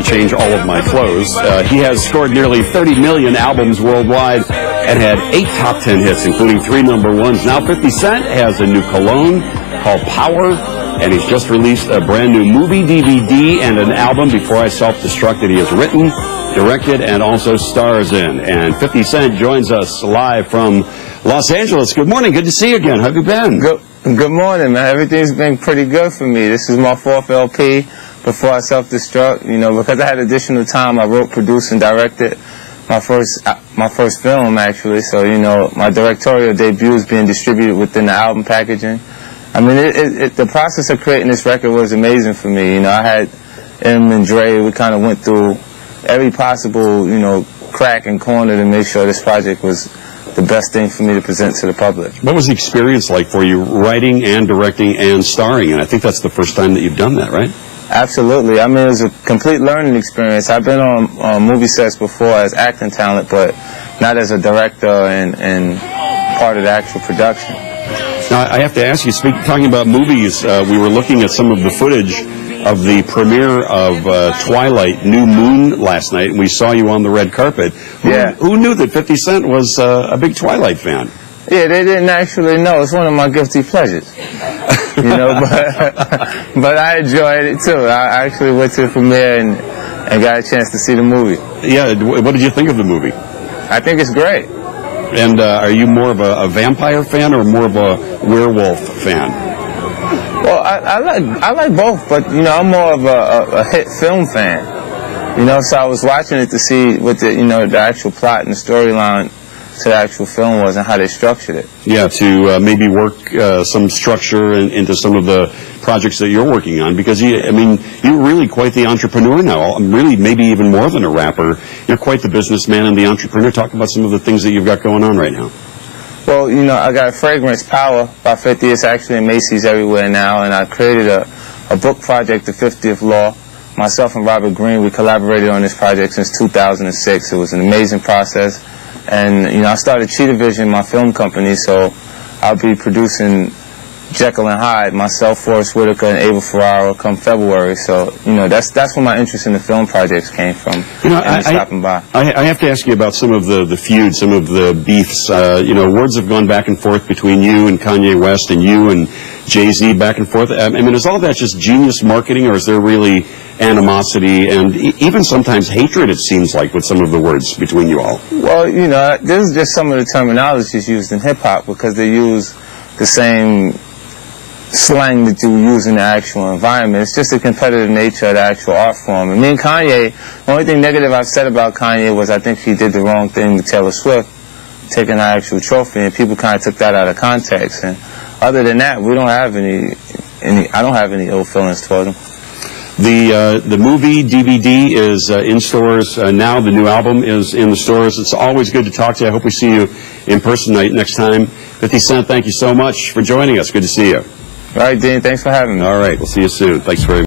to change all of my clothes. He has scored nearly 30 million albums worldwide and had 8 top 10 hits, including 3 number ones. Now 50 Cent has a new cologne called Power, and he's just released a brand new movie DVD and an album, Before I Self-Destruct, that he has written, directed, and also stars in. And 50 Cent joins us live from Los Angeles. Good morning. Good to see you again. How have you been? Good morning, man. Everything's been pretty good for me. This is my 4th LP, Before I Self-Destruct. You know, because I had additional time, I wrote, produced, and directed my first film, actually. So, you know, my directorial debut is being distributed within the album packaging. I mean, the process of creating this record was amazing for me. You know, I had M and Dre. We kind of went through every possible, you know, crack and corner to make sure this project was the best thing for me to present to the public. What was the experience like for you, writing and directing and starring? And I think that's the first time that you've done that, right? Absolutely. I mean, it was a complete learning experience. I've been on movie sets before as acting talent, but not as a director and part of the actual production. Now, I have to ask you, talking about movies, we were looking at some of the footage of the premiere of Twilight, New Moon last night, and we saw you on the red carpet. Who knew that 50 Cent was a big Twilight fan? Yeah, they didn't actually know. It's one of my guilty pleasures. You know, but I enjoyed it too. I actually went to the premiere and got a chance to see the movie. Yeah, what did you think of the movie? I think it's great. And are you more of a vampire fan or more of a werewolf fan? Well, I like both, but you know, I'm more of a hit film fan. You know, so I was watching it to see what the actual plot and the storyline to the actual film was and how they structured it. Yeah, to maybe work some structure into some of the projects that you're working on, because I mean, you're really quite the entrepreneur now. Really, maybe even more than a rapper. You're quite the businessman and the entrepreneur. Talk about some of the things that you've got going on right now. Well, you know, I got Fragrance Power by 50. It's actually in Macy's everywhere now, and I created a book project, The 50th Law. Myself and Robert Greene, we collaborated on this project since 2006. It was an amazing process. And, you know, I started Cheetah Vision, my film company, so I'll be producing Jekyll and Hyde, myself, Forrest Whitaker, and Ava Ferraro come February. So, you know, that's where my interest in the film projects came from. You know, stopping by. I have to ask you about some of the feuds, some of the beefs. You know, words have gone back and forth between you and Kanye West and you and Jay-Z back and forth. I mean, is all that just genius marketing, or is there really animosity and even sometimes hatred, it seems like, with some of the words between you all? Well, you know, this is just some of the terminologies used in hip-hop, because they use the same slang that you use in the actual environment. It's just the competitive nature of the actual art form. And me and Kanye, the only thing negative I've said about Kanye was I think he did the wrong thing with Taylor Swift, taking the actual trophy, and people kind of took that out of context. And other than that, we don't have I don't have any ill feelings toward him. The movie DVD is in stores now. The new album is in the stores. It's always good to talk to you. I hope we see you in person next time. 50 Cent, thank you so much for joining us. Good to see you. All right, Dean, thanks for having me. All right, we'll see you soon. Thanks very much.